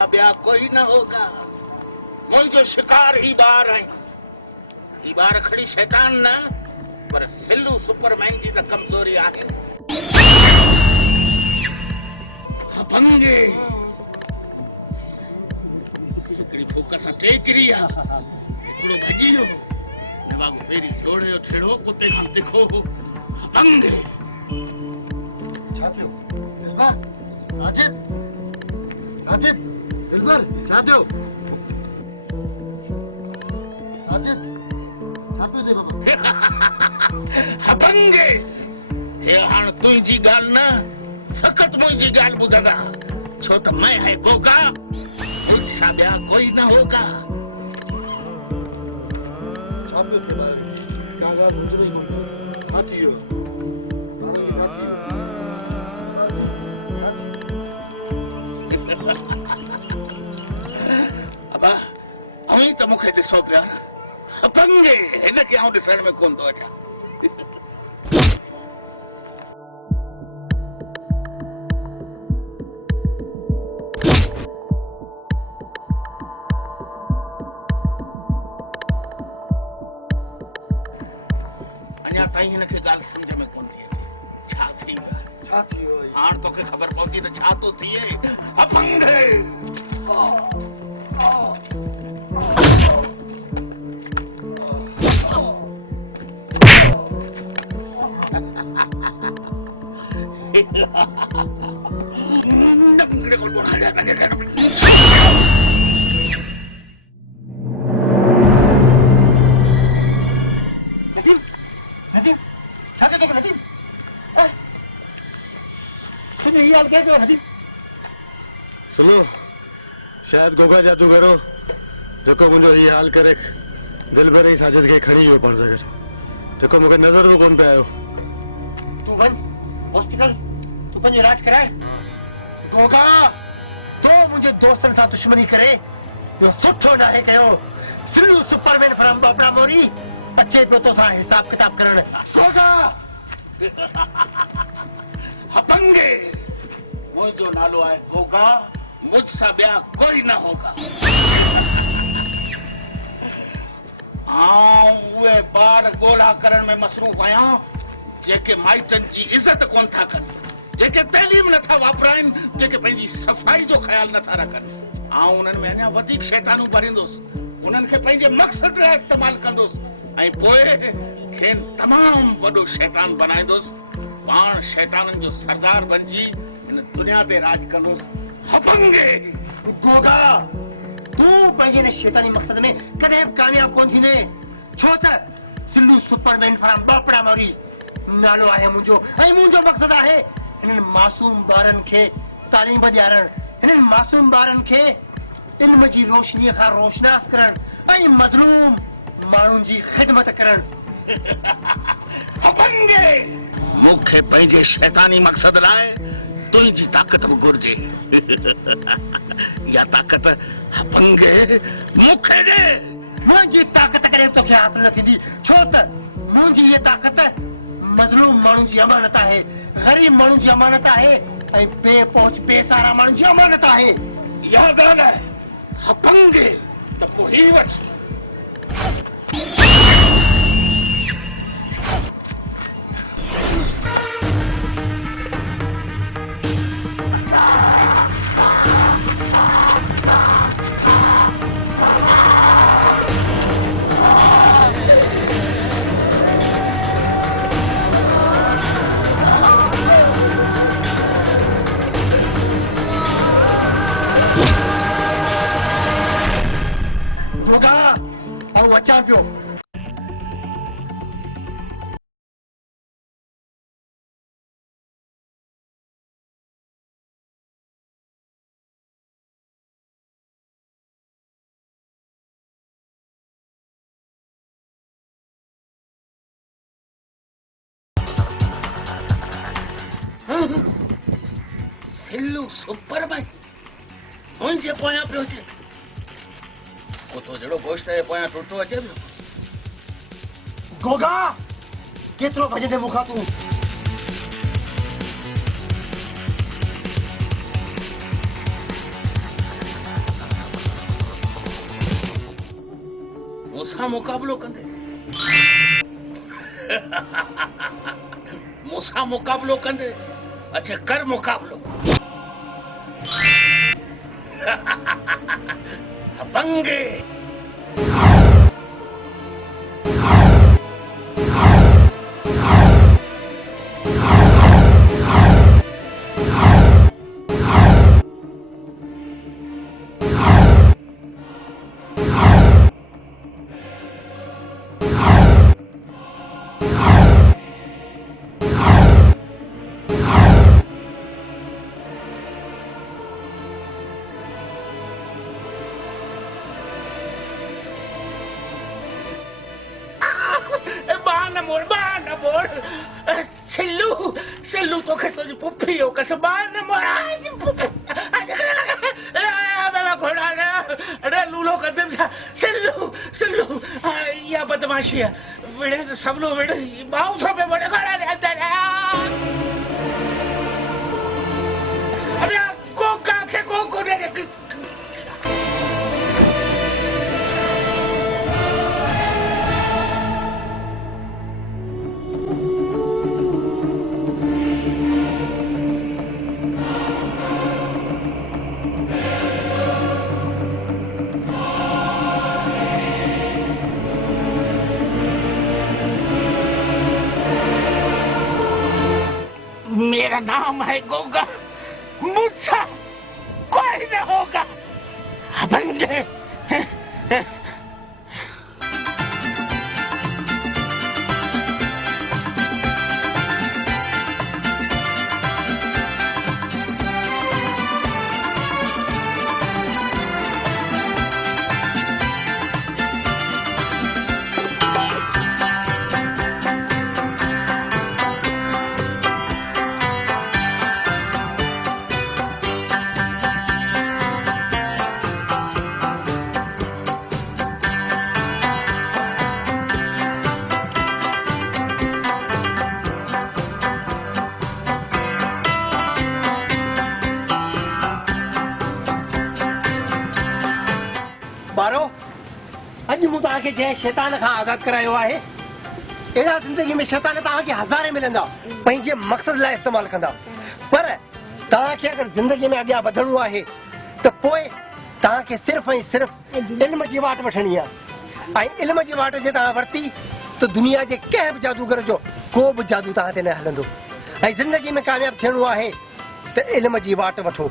ब्याह कोई न होगा। मुझो शिकार ही बार है। ही बार खड़ी शैतान न पर सिल्लू सुपरमैन जी द कमजोरी आहे। हपंगे हिकड़ी फूक सां टे किरी आ। हिकड़ो भॼी वियो न वागो पेरी जोड़ियो ठेड़ो कुत्ते खां तिखो। हपंगे छा थियो? दिलबर साजिद साजिद दिलबर छा थियो? साजिद छा पियो थिए बाबा? हपंगे हे हाण तुंहिंजी ॻाल्हि न फ़क़त मुंहिंजी ॻाल्हि ॿुधंदा छो त मैं है गोगा मुझसा ब्याह कोई न होगा। छा पियो थिए ॿारनि खे? का ॻाल्हि सम्झ में ई कोन पई अचे। छा थी वियो? ॿारनि खे छा थी वियो? बाबा जी छा थी वियो? अबा अवी त मूंखे ॾिसो पिया न। हपंगे हिनखे आउं ॾिसण में कोन थो अचां। अञा ताईं हिनखे ॻाल्हि सम्झ में कोन थी अचे। छा थी वियो आहे? छा थी वियो आहे? हाणे तोखे ख़बर पवंदी त छा थो थिए। हपंगे नंगड़े को बोला नदीम नदीम छा थियो तोखे? नदीम तुझे ये हाल क्या क्यों? नदीम सुनो शायद गोगा जादूगर हो जेको मुंहिंजो ही हाल करे दिलबर ऐं साजिद खे खणी वियो पाण सां गॾु जेको मूंखे नज़र बि कोन पियो आयो। तूं वञ हॉस्पिटल तूं पंहिंजो इलाज कराए। गोगा तो मुंहिंजे दोस्तनि सां दुश्मनी करे इहो सुठो नाहे कयो। सिल्लू सुपरमैन फ्रॉम बापड़ा मोरी अचे पियो तोसां हिसाब किताब करण। गोगा हपंगे मुझो नालो आहे गोगा मुझसा ब्याह कोई न होगा। उहे ॿार ॻोल्हा करण में मसरूफ़ आहियां जेके माइटनि जी इज़त कोन था कनि जेके तइलीम नथा वापराइनि जेके पंहिंजी सफ़ाई जो ख़्यालु नथा रखनि। उन्हनि में अञा वधीक शैतानूं भरींदुसि उन्हनि खे पंहिंजे मक़सद लाइ इस्तेमालु कंदुसि ऐं पोइ खेनि तमामु वॾो शैतान बनाईंदुसि। पाण शैताननि जो सरदार बणिजी हिन दुनिया ते राज कंदुसि। हपंगे गोगा तूं पंहिंजे हिन शैतानी मक़सद में कॾहिं बि कामयाब कोन थींदे छो त सिल्लू सुपरमैन फ्रॉम बापड़ा मोरी नालो आहे मुंहिंजो ऐं मुंहिंजो मक़सद आहे हिननि मासूम ॿारनि खे तालीम ॾियारणु हिननि मासूम ॿारनि खे इल्म जी रोशनीअ खां रोशनास करणु ऐं मज़लूम माण्हुनि जी ख़िदमत करणु। हपंगे मूंखे पंहिंजे शैतानी मक़सद लाइ तुंहिंजी ताक़त बि घुर्जे। इहा ताक़त हपंगे मूंखे ॾे। मुंहिंजी ताक़त कॾहिं तोखे हासिल न थींदी छो त मुंहिंजी इहा ताक़त मज़लूम माण्हुनि जी अमानत आहे ग़रीब माण्हुनि जी अमानत आहे ऐं बेपहुच बेसहारा माण्हुनि जी अमानत आहे। इहा ॻाल्हि आहे हपंगे त पोइ ही वठ। गोगा आऊं अचां पियो। सिल्लू सुपरमैन मुंहिंजे पोयां पियो अचे। कुतो जहिड़ो गोश्त जे पोयां टुटो अचे पियो। गोगा केतिरो भॼंदे मूंखां तूं? मूंसां मुक़ाबिलो कंदे मूंसां मुक़ाबिलो कंदे अच्छा कर मुक़ाबिलो पंगे सिल्लू तो के तुझे पुप्पी हो कसमान मोरा घोड़ा अरे लूलो कदम सा सिल्लू सिल्लू या बदमाशी है बेड़े तो सब लोग बेड़े बाउंस पे बड़े घोड़ा रे अंदर अरे को का के को रे मेरा नाम है गोगा मुझसे कोई न होगा बंदे बारो अज मूं तव्हांखे जंहिं शैतान खां आज़ाद करायो आहे अहिड़ा ज़िंदगी में शैतान तव्हांखे हज़ारे मिलंदा पंहिंजे मक़सद लाइ इस्तेमालु कंदा पर तव्हांखे अगरि ज़िंदगी में अॻियां वधणो आहे त पोइ तव्हांखे सिर्फ़ ऐं सिर्फ़ इल्म जी वाट वठणी आहे ऐं इल्म जी वाट जे तव्हां वरिती त दुनिया जे कंहिं बि जादूगर जो को बि जादू तव्हां ते न हलंदो ऐं ज़िंदगी में कामयाबु थियणो आहे त इल्म जी वाट वठो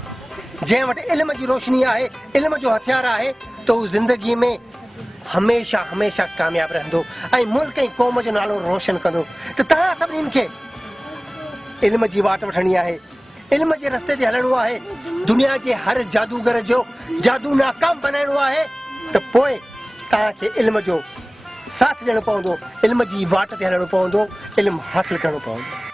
जंहिं वटि इल्म जी रोशनी आहे इल्म जो हथियार आहे तो ज़िंदगी में हमेशा हमेशा कामयाब रहंदो ऐं मुल्क ऐं क़ौम जो नालो रोशन कंदो त तव्हां सभिनीनि खे इल्म जी वाट वठणी आहे इल्म जे रस्ते ते हलणो आहे दुनिया जे हर जादूगर जो जादू नाकाम बनाइणो आहे त पोइ तव्हांखे इल्म जो साथ ॾियणो पवंदो इल्म जी वाट ते हलणो पवंदो इल्मु हासिलु करणो पवंदो